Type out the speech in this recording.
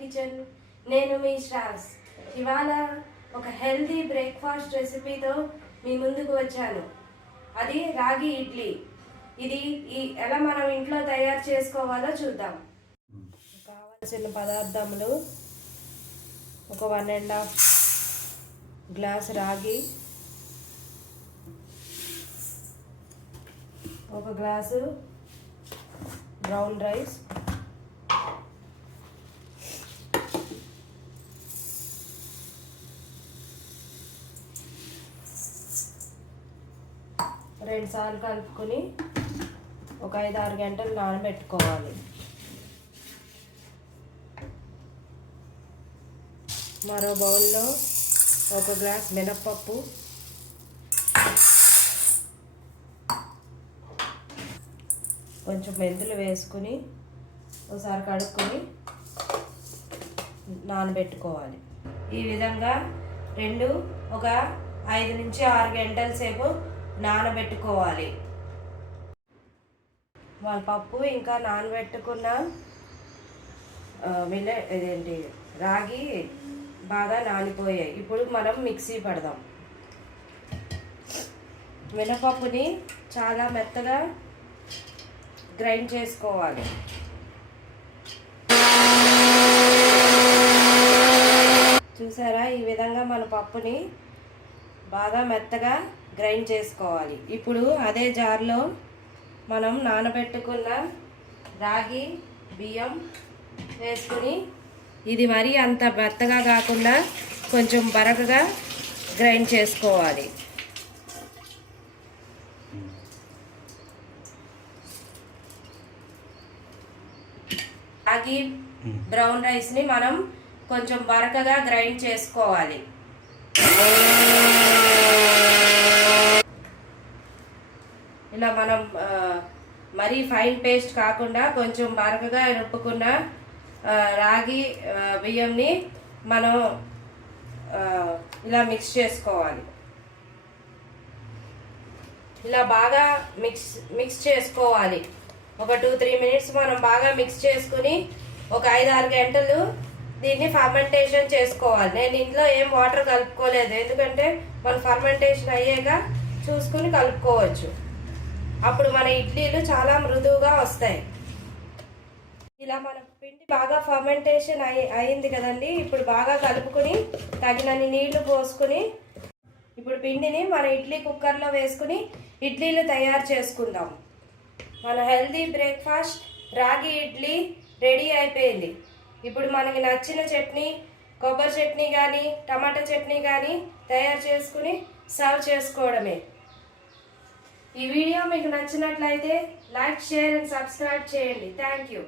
Kitchen నేను మీ శ్రావ్స్. ఇవాళ ఒక హెల్దీ బ్రేక్ఫాస్ట్ రెసిపీతో మీ ముందుకు వచ్చాను. అది రాగి ఇడ్లీ. ఇది ఈ ఎలా మనం ఇంట్లో తయారు చేసుకోవాలో చూద్దాం. కావాల్సిన పదార్థములు ఒక వన్ అండ్ హాఫ్ గ్లాస్ రాగి ఒక గ్లాసు బ్రౌన్ రైస్ రెండు సార్లు కలుపుకొని ఒక ఐదు ఆరు గంటలు నానబెట్టుకోవాలి. మరో బౌల్లో ఒక గ్లాస్ మినప్పప్పు. కొంచెం మెంతులు వేసుకుని ఒకసారి కడుక్కొని నానబెట్టుకోవాలి. ఈ విధంగా రెండు ఒక ఐదు నుంచి ఆరు గంటల సేపు నానబెట్టుకోవాలి. వాళ్ళ పప్పు ఇంకా నానబెట్టుకున్న మిల్ల ఇదేంటి రాగి బాగా నానిపోయాయి. ఇప్పుడు మనం మిక్సీ పడదాం. మినపప్పుని చాలా మెత్తగా గ్రైండ్ చేసుకోవాలి. చూసారా ఈ విధంగా మన పప్పుని బాగా మెత్తగా గ్రైండ్ చేసుకోవాలి. ఇప్పుడు అదే జార్లో మనం నానబెట్టుకున్న రాగి బియ్యం వేసుకుని ఇది మరీ అంత మెత్తగా కాకుండా కొంచెం బరకగా గ్రైండ్ చేసుకోవాలి. రాగి బ్రౌన్ రైస్ని మనం కొంచెం బరకగా గ్రైండ్ చేసుకోవాలి. ఇలా మనం మరీ ఫైన్ పేస్ట్ కాకుండా కొంచెం బరకగా రుబ్బుకున్న రాగి బియ్యంని మనం ఇలా మిక్స్ చేసుకోవాలి. ఇలా బాగా మిక్స్ మిక్స్ చేసుకోవాలి. ఒక టూ త్రీ మినిట్స్ మనం బాగా మిక్స్ చేసుకుని ఒక ఐదు ఆరు గంటలు దీన్ని ఫర్మెంటేషన్ చేసుకోవాలి. నేను ఇంట్లో ఏం వాటర్ కలుపుకోలేదు. ఎందుకంటే మనం ఫర్మెంటేషన్ అయ్యాక చూసుకుని కలుపుకోవచ్చు. అప్పుడు మన ఇడ్లీలు చాలా మృదువుగా వస్తాయి. ఇలా మన పిండి బాగా ఫర్మెంటేషన్ అయి అయింది కదండి. ఇప్పుడు బాగా కలుపుకుని తగినన్ని నీళ్ళు పోసుకుని ఇప్పుడు పిండిని మన ఇడ్లీ కుక్కర్లో వేసుకుని ఇడ్లీలు తయారు చేసుకుందాం. మన హెల్దీ బ్రేక్ఫాస్ట్ రాగి ఇడ్లీ రెడీ అయిపోయింది. ఇప్పుడు మనకి నచ్చిన చట్నీ కొబ్బరి చట్నీ కానీ టమాటా చట్నీ కానీ తయారు చేసుకుని సర్వ్ చేసుకోవడమే. ఈ వీడియో మీకు నచ్చినట్లయితే లైక్ షేర్ అండ్ సబ్స్క్రైబ్ చేయండి. Thank you